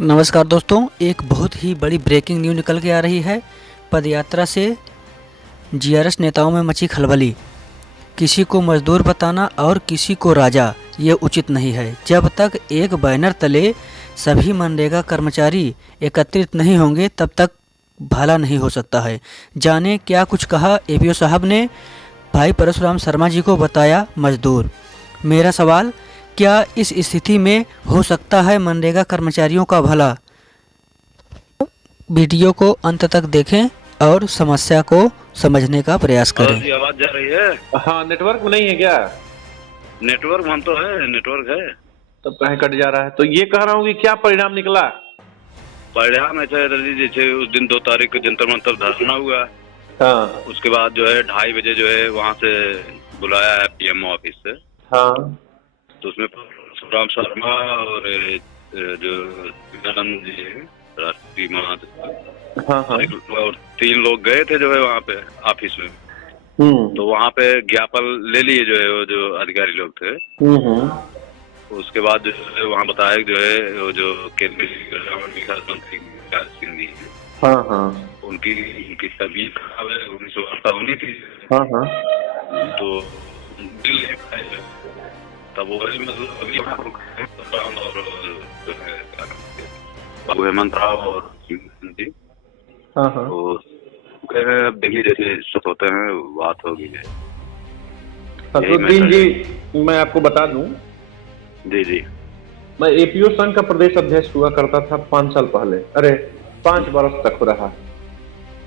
नमस्कार दोस्तों, एक बहुत ही बड़ी ब्रेकिंग न्यूज़ निकल के आ रही है। पदयात्रा से जीआरएस नेताओं में मची खलबली। किसी को मजदूर बताना और किसी को राजा, ये उचित नहीं है। जब तक एक बैनर तले सभी मनरेगा कर्मचारी एकत्रित नहीं होंगे तब तक भला नहीं हो सकता है। जाने क्या कुछ कहा एपीओ साहब ने। भाई परशुराम शर्मा जी को बताया मजदूर। मेरा सवाल, क्या इस स्थिति में हो सकता है मनरेगा कर्मचारियों का भला? वीडियो को अंत तक देखें और समस्या को समझने का प्रयास करें। जी आवाज जा रही है? हाँ, नेटवर्क नहीं है क्या? नेटवर्क वहाँ तो है, नेटवर्क है। तब कहीं कट जा रहा है। तो ये कह रहा हूँ कि क्या परिणाम निकला? परिणाम ऐसा है जैसे उस दिन 2 तारीख को जंतर मंतर धरना हुआ। हाँ उसके बाद जो है 2:30 बजे जो है वहाँ से बुलाया है पीएमओ ऑफिस से। हाँ तो उसमें परशुराम शर्मा और जो विवेकानंद जी है राष्ट्रीय महासचिव, हाँ हाँ और 3 लोग गए थे जो है वहाँ पे ऑफिस में। तो वहाँ पे ज्ञापन ले लिए जो है वो जो अधिकारी लोग थे। उसके बाद जो है वहाँ बताया जो है वो जो केंद्रीय ग्रामीण विकास मंत्री सिंह जी, हाँ हाँ उनकी तबीयत खराब है, उनकी स्वास्थ्य होनी थी। हाँ हाँ तो दिल नहीं पाए। तब वही मतलब अभी बाबू हेमंत राव और जी हाँ हाँ तो कह रहे हैं अब देखिए जैसे सब होते हैं बात होगी। फखरुद्दीन जी, मैं आपको बता दूं, जी जी, मैं एपीओ संघ का प्रदेश अध्यक्ष हुआ करता था 5 साल पहले। अरे 5 बरस तक हो रहा।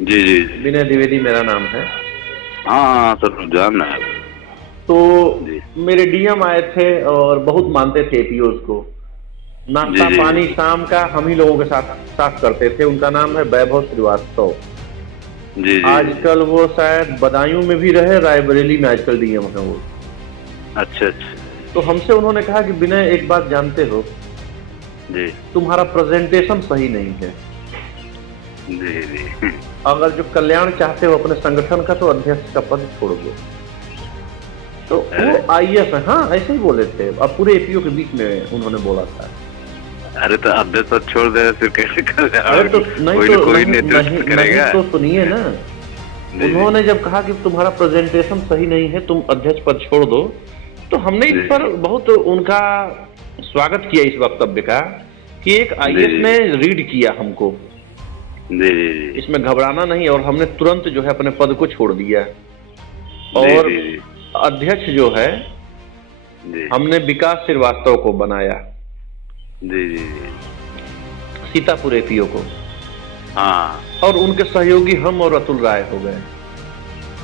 जी जी, विनय द्विवेदी मेरा नाम है। हाँ सर जान रहे हैं। तो मेरे डीएम आए थे और बहुत मानते थे एपीओ को। नाश्ता पानी शाम का हम ही लोगों के साथ करते थे। उनका नाम है वैभव श्रीवास्तव। जी जी, आजकल वो शायद बदायूं में भी रहे, रायबरेली में आजकल डीएम है वो। अच्छा अच्छा। तो हमसे उन्होंने कहा कि विनय, एक बात जानते हो जी, तुम्हारा प्रेजेंटेशन सही नहीं है। जी जी, अगर जो कल्याण चाहते हो अपने संगठन का तो अध्यक्ष का पद छोड़ दो। तो वो आईएएस है। हाँ, ऐसे ही बोले थे। अब पूरे एपीओ के बीच में उन्होंने बोला था। अरे तो अध्यक्ष पद छोड़ दे फिर कैसे कर? अरे तो कोई नेतृत्व करेगा। तो सुनिए ना, उन्होंने जब कहा कि तुम्हारा प्रेजेंटेशन सही नहीं है, तुम अध्यक्ष पद छोड़ दो, तो हमने इस पर बहुत उनका स्वागत किया इस वक्तव्य का कि एक आईएएस ने रीड किया हमको। इसमें घबराना नहीं। और हमने तुरंत जो है अपने पद को छोड़ दिया। और अध्यक्ष जो है हमने विकास श्रीवास्तव को बनाया, सीतापुर एपीओ को। हाँ, और उनके सहयोगी हम और अतुल राय हो गए।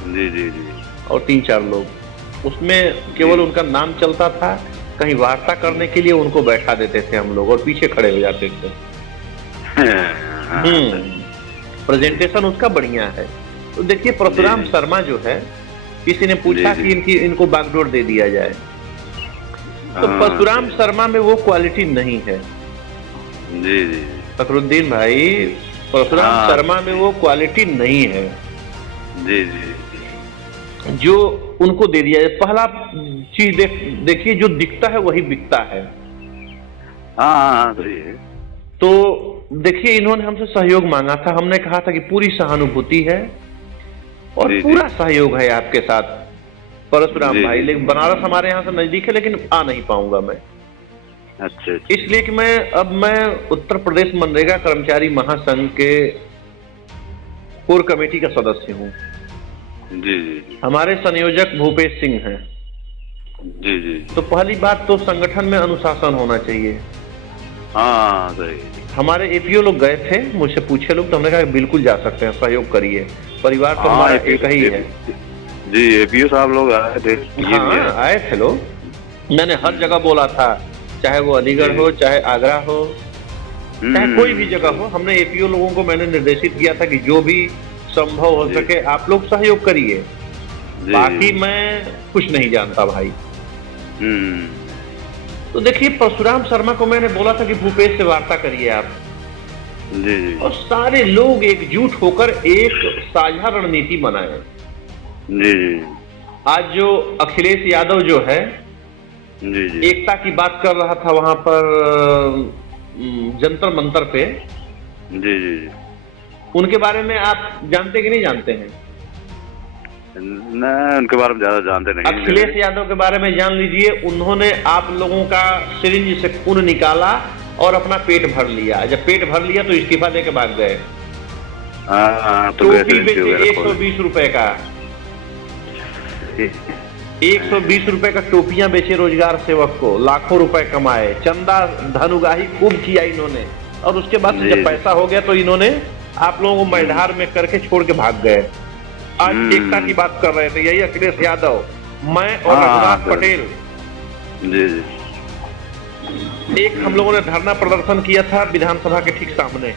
जी जी जी, और 3-4 लोग उसमें केवल उनका नाम चलता था। कहीं वार्ता करने के लिए उनको बैठा देते थे हम लोग और पीछे खड़े हो जाते थे। प्रेजेंटेशन उसका बढ़िया है। तो देखिए, परशुराम शर्मा जो है, किसी ने पूछा कि इनको बागडोर दे दिया जाए, तो परशुराम शर्मा में वो क्वालिटी नहीं है। जी जी, फखरुद्दीन भाई, परशुराम शर्मा में वो क्वालिटी नहीं है। जी जी, जो उनको दे दिया जाए। पहला चीज देखिए, जो दिखता है वही बिकता है। हाँ सही है। तो देखिए, इन्होंने हमसे सहयोग मांगा था। हमने कहा था कि पूरी सहानुभूति है और पूरा सहयोग है आपके साथ परशुराम भाई, लेकिन बनारस हमारे यहाँ से नजदीक है, लेकिन आ नहीं पाऊंगा मैं। अच्छा, इसलिए कि मैं उत्तर प्रदेश मनरेगा कर्मचारी महासंघ के कोर कमेटी का सदस्य हूँ। जी जी, हमारे संयोजक भूपेश सिंह हैं। जी जी, तो पहली बात तो संगठन में अनुशासन होना चाहिए। हाँ सही। हमारे एपीओ लोग गए थे, मुझसे पूछे लोग, तो हमने कहा बिल्कुल जा सकते हैं, सहयोग करिए। परिवार तो हमारा एक ही है। जी, एपीओ साहब लोग आए थे। हाँ, आए थे लोग। मैंने हर जगह बोला था, चाहे वो अलीगढ़ हो, चाहे आगरा हो, चाहे कोई भी जगह हो। हमने एपीओ लोगों को मैंने निर्देशित किया था कि जो भी संभव हो सके आप लोग सहयोग करिए। बाकी मैं कुछ नहीं जानता भाई। तो देखिए, परशुराम शर्मा को मैंने बोला था कि भूपेश से वार्ता करिए आप। जी, और सारे लोग एकजुट होकर एक साझा रणनीति बनाए। जी, आज जो अखिलेश यादव जो है, जी जी, एकता की बात कर रहा था वहां पर जंतर मंतर पे। जी जी जी। उनके बारे में आप जानते कि नहीं जानते हैं? नहीं, उनके बारे में ज्यादा जानते नहीं। अखिलेश यादव के बारे में जान लीजिए। उन्होंने आप लोगों का सिरिंज से खून निकाला और अपना पेट भर लिया। जब पेट भर लिया तो इस्तीफा देके भाग गए। टोपी बेचे 120 रुपए का, 120 रुपए का टोपियां बेचे रोजगार सेवक को, लाखों रुपए कमाए, चंदा धन उगाही खूब किया इन्होंने। और उसके बाद जब पैसा हो गया तो इन्होंने आप लोगों को मैदार में करके छोड़ के भाग गए। आज एकता की बात कर रहे थे, यही अखिलेश यादव, मैं और रघुनाथ पटेल। जी जी। एक हम लोगों ने धरना प्रदर्शन किया था विधानसभा के ठीक सामने।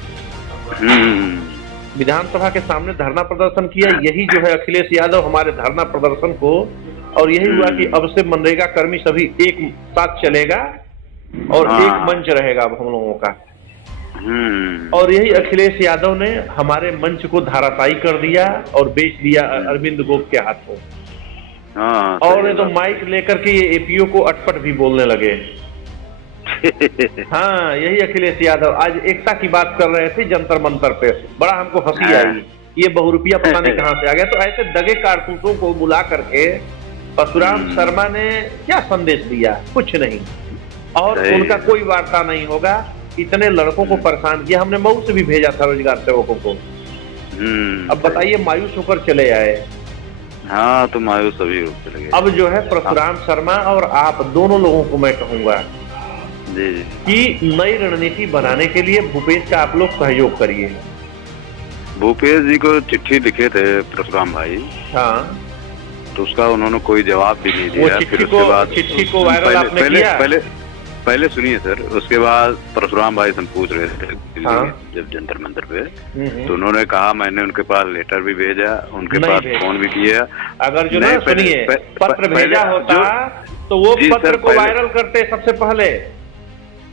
विधानसभा के सामने धरना प्रदर्शन किया। यही जो है अखिलेश यादव हमारे धरना प्रदर्शन को, और यही हुआ कि अब से मनरेगा कर्मी सभी एक साथ चलेगा और एक मंच रहेगा अब हम लोगों का। और यही अखिलेश यादव ने हमारे मंच को धाराशायी कर दिया और बेच दिया अरविंद गोप के हाथों। और ये तो माइक लेकर के ये एपीओ को अटपट भी बोलने लगे। हाँ, यही अखिलेश यादव आज एकता की बात कर रहे थे जंतर मंतर पे। बड़ा हमको हंसी आई, ये बहुरूपिया पता नहीं कहाँ से आ गया। तो ऐसे दगे कारतूतों को बुला करके परशुराम शर्मा ने क्या संदेश दिया? कुछ नहीं। और उनका कोई वार्ता नहीं होगा। इतने लड़कों को परेशान किया। हमने मऊ से भी भेजा था रोजगार सेवकों को। अब बताइए, मायूस होकर चले आए। हाँ, तो मायूस सभी चले गए। अब जो है परशुराम शर्मा और आप दोनों लोगों को मैं कहूंगा कि नई रणनीति बनाने के लिए भूपेश का आप लोग सहयोग करिए। भूपेश जी को चिट्ठी लिखे थे परशुराम भाई। हाँ, तो उसका उन्होंने कोई जवाब भी नहीं दिया। फिर उसके बाद चिट्ठी को वायरल आपने किया? पहले सुनिए सर, उसके बाद परशुराम भाई से पूछ रहे थे जब जंतर मंतर पे, तो उन्होंने कहा मैंने उनके पास लेटर भी भेजा, उनके पास फोन भी किया। अगर जो ना सुनिए पत्र भेजा होता तो वो पत्र को वायरल करते सबसे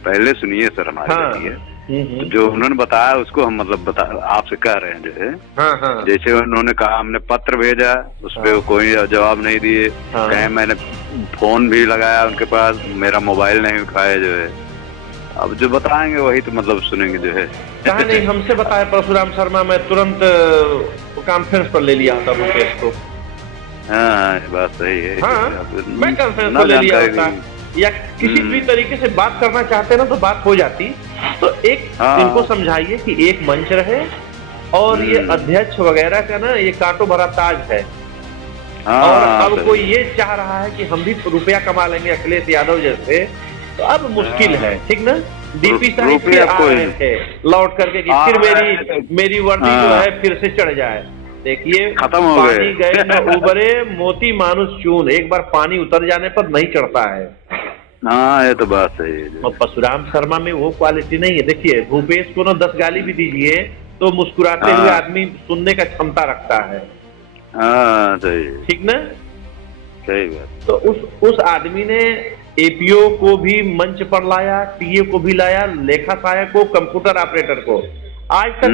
पहले सुनिए सर हमारे लिए। तो जो उन्होंने बताया उसको हम मतलब आपसे कह रहे हैं जो है। जैसे उन्होंने कहा हमने पत्र भेजा, उस पर कोई जवाब नहीं दिए। कहे मैंने फोन भी लगाया उनके पास, मेरा मोबाइल नहीं उठाया जो है। अब जो बताएंगे वही तो मतलब सुनेंगे जो है। कहा नहीं, हमसे बताया परशुराम शर्मा, मैं तुरंत कॉन्फ्रेंस पर ले लिया था मुकेश को। हाँ, बात सही है। मैं कॉन्फ्रेंस पर ले लिया था, या किसी भी तरीके से बात करना चाहते ना तो बात हो जाती। तो एक इनको समझाइए कि एक मंच रहे, और ये अध्यक्ष वगैरह का ना ये कांटो भरा ताज है। और अब कोई ये चाह रहा है कि हम भी रुपया कमा लेंगे अखिलेश यादव जैसे, तो अब मुश्किल है। ठीक ना? डीपी साहब फिर आ रहे थे लौट करके कि फिर मेरी वर्दी जो है फिर से चढ़ जाए। देखिए, खत्म हो पानी गए न उबरे मोती मानुष चून, एक बार पानी उतर जाने पर नहीं चढ़ता है। हाँ, ये तो बात सही है। और परशुराम शर्मा में वो क्वालिटी नहीं है। देखिए, भूपेश को ना 10 गाली भी दीजिए तो मुस्कुराते हुए आदमी सुनने का क्षमता रखता है। हाँ, सही, ठीक ना? सही बात। तो उस आदमी ने एपीओ को भी मंच पर लाया, टीए को भी लाया, लेखा सहायक को, कंप्यूटर ऑपरेटर को। आज तक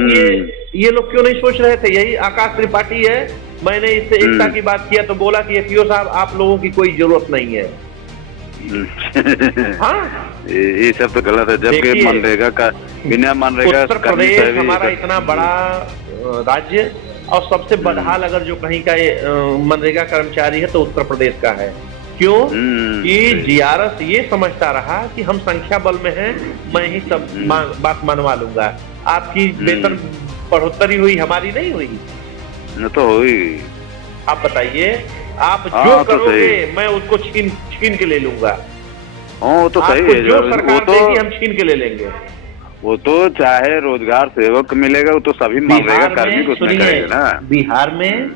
ये लोग क्यों नहीं सोच रहे थे? यही आकाश त्रिपाठी है। मैंने इससे एकता की बात किया तो बोला कि एपीओ साहब आप लोगों की कोई जरूरत नहीं है। हाँ, ये सब तो गलत है। जबकि मनरेगा का बिना मनरेगा, उत्तर प्रदेश हमारा इतना बड़ा राज्य, और सबसे बदहाल अगर जो कहीं का मनरेगा कर्मचारी है तो उत्तर प्रदेश का है। क्यों? कि जीआरएस ये समझता रहा कि हम संख्या बल में हैं, मैं ही सब बात मनवा लूंगा। आपकी वेतन बढ़ोतरी हुई, हमारी नहीं हुई। न तो हुई। आप बताइए, आप जो करोगे मैं उसको छीन के ले लूंगा। तो सही है। जो सरकार देगी हम छीन के ले लेंगे। वो तो चाहे रोजगार सेवक मिलेगा, वो तो सभी मनरेगा कर्मी को करेगा ना। बिहार में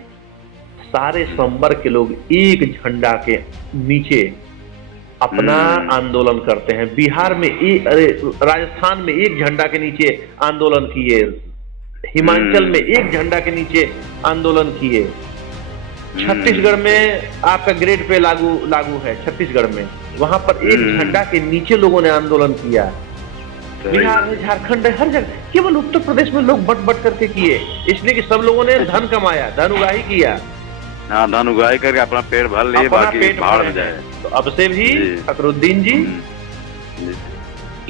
सारे संवर्ग के लोग एक झंडा के नीचे अपना आंदोलन करते हैं। बिहार में राजस्थान में एक झंडा के नीचे आंदोलन किए, हिमाचल में एक झंडा के नीचे आंदोलन किए, छत्तीसगढ़ में आपका ग्रेड पे लागू है। छत्तीसगढ़ में वहां पर एक झंडा के नीचे लोगों ने आंदोलन किया। बिहार में, झारखंड है, हर जगह। केवल उत्तर प्रदेश में लोग बट करके किए, इसलिए कि सब लोगों ने धन कमाया, धन उगाही किया। हाँ, धन उगाही करके अपना पेट भर लिए, बाकी भाड़ में जाए। तो अब से भी फखरुद्दीन जी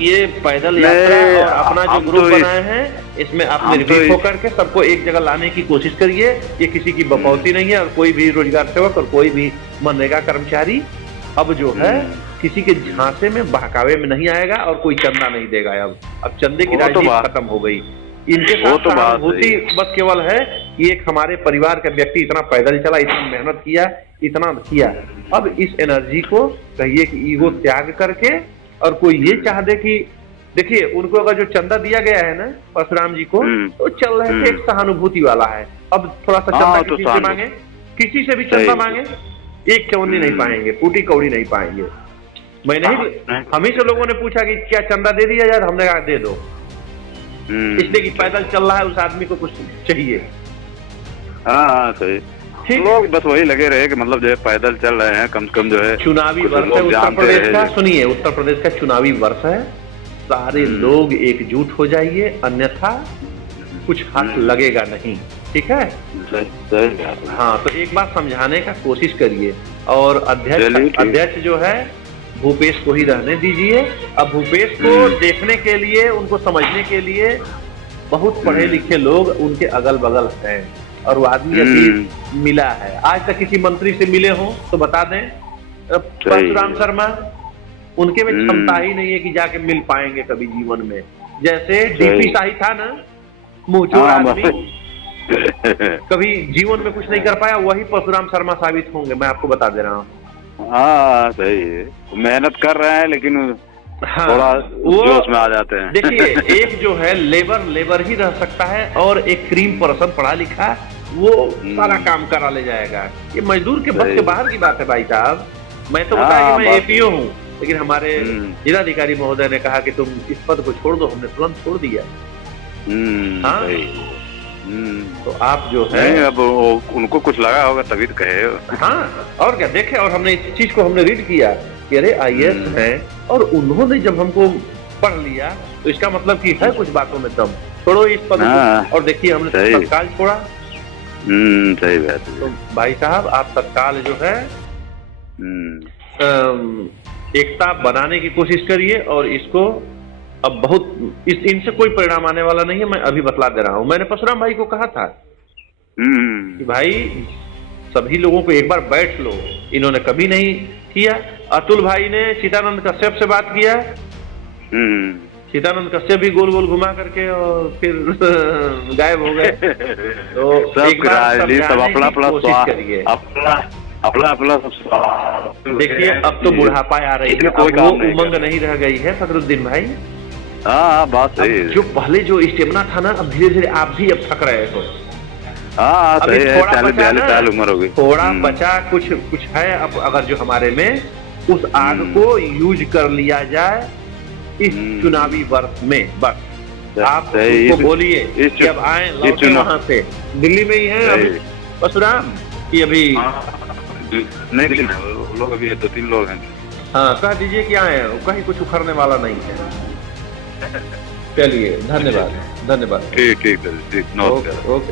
ये पैदल यात्रा और अपना जो ग्रुप बनाए हैं इसमें आप निर्भीक होकर के सबको एक जगह लाने की कोशिश करिए। ये किसी की बकौती नहीं है और कोई भी रोजगार सेवक और कोई भी मनरेगा कर्मचारी अब जो है किसी के झांसे में बहकावे में नहीं आएगा और कोई चंदा नहीं देगा। अब चंदे की राजनीति खत्म हो गई। इनके साथ सहानुभूति बस केवल है कि एक हमारे परिवार का व्यक्ति इतना पैदल चला, इतना मेहनत किया, इतना किया। अब इस एनर्जी को कहिए कि ईगो त्याग करके और कोई ये चाह दे कि देखिए उनको अगर जो चंदा दिया गया है ना परशुराम जी को तो चल रहे थे एक सहानुभूति वाला है। अब थोड़ा सा चंदा किसी से मांगे, किसी से भी चंदा मांगे, एक चौनी नहीं पाएंगे, फूटी कौड़ी नहीं पाएंगे। मैं नहीं, हम ही से लोगों ने पूछा कि क्या चंदा दे दिया यार, हमने कहा दे दो, इसलिए कि पैदल चल रहा है उस आदमी को कुछ चाहिए। हाँ सही, लोग बस वही लगे रहे कि मतलब जो है पैदल चल रहे हैं, कम से कम जो है चुनावी वर्ष है उत्तर प्रदेश का। सुनिए, उत्तर प्रदेश का चुनावी वर्ष है, सारे लोग एकजुट हो जाइए, अन्यथा कुछ हाथ लगेगा नहीं। ठीक है, हाँ तो एक बार समझाने का कोशिश करिए और अध्यक्ष जो है भूपेश को ही रहने दीजिए। अब भूपेश को देखने के लिए, उनको समझने के लिए बहुत पढ़े लिखे लोग उनके अगल बगल हैं और वो आदमी अभी मिला है। आज तक किसी मंत्री से मिले हो तो बता दें, परशुराम शर्मा, उनके में क्षमता ही नहीं है कि जाके मिल पाएंगे कभी जीवन में। जैसे डीपी शाही था ना, मुंहचोर आदमी, कभी जीवन में कुछ नहीं कर पाया, वही परशुराम शर्मा साबित होंगे, मैं आपको बता दे रहा हूँ। हाँ सही है, मेहनत कर रहे हैं लेकिन थोड़ा जोश में आ जाते हैं। देखिए एक जो है लेबर ही रह सकता है और एक क्रीम पर्सन पढ़ा लिखा वो सारा काम करा ले जाएगा। ये मजदूर के बस के बाहर की बात है भाई साहब। मैं तो बताया कि मैं एपीओ हूँ, लेकिन हमारे जिलाधिकारी महोदय ने कहा कि तुम इस पद को छोड़ दो, हमने तुरंत छोड़ दिया। हाँ तो आप जो है अब उनको कुछ लगा होगा तभी तो कहे। हाँ और क्या, देखे, और हमने इस चीज को हमने रीड किया कि अरे आईएएस हैं और उन्होंने जब हमको पढ़ लिया तो इसका मतलब कि है कुछ बातों में दम। छोड़ो इस पद को, और देखिए हमने तत्काल छोड़ा। सही बात है। तो भाई साहब आप तत्काल जो है एकता बनाने की कोशिश करिए और इसको अब बहुत इनसे कोई परिणाम आने वाला नहीं है। मैं अभी बतला दे रहा हूँ, मैंने परशुराम भाई को कहा था कि भाई सभी लोगों को एक बार बैठ लो, इन्होंने कभी नहीं किया। अतुल भाई ने चिदानंद कश्यप से बात किया, चिदानंद कश्यप भी गोल गोल घुमा करके और फिर गायब हो गए। तो एक बार समझाने की कोशिश करिए। अपना देखिए अब तो बुढ़ापा आ रही है, वो उमंग नहीं रह गई है फखरुद्दीन भाई। हाँ बात सही है। जो पहले जो स्टेमिना था ना, अब धीरे धीरे आप भी अब थक रहे हो। हाँ सही है, 40-42 साल उम्र हो गई, थोड़ा बचा कुछ है। अब अगर जो हमारे में उस आग को यूज कर लिया जाए इस चुनावी वर्ष में, बस आप उनको बोलिए जब आए लौटे वहां से, दिल्ली में ही है अभी परशुराम की अभी नहीं, लोग अभी 2-3 लोग हैं। हाँ कह दीजिए कि आए, कहीं कुछ उखड़ने वाला नहीं है। चलिए धन्यवाद। ठीक नमस्कार। ओके।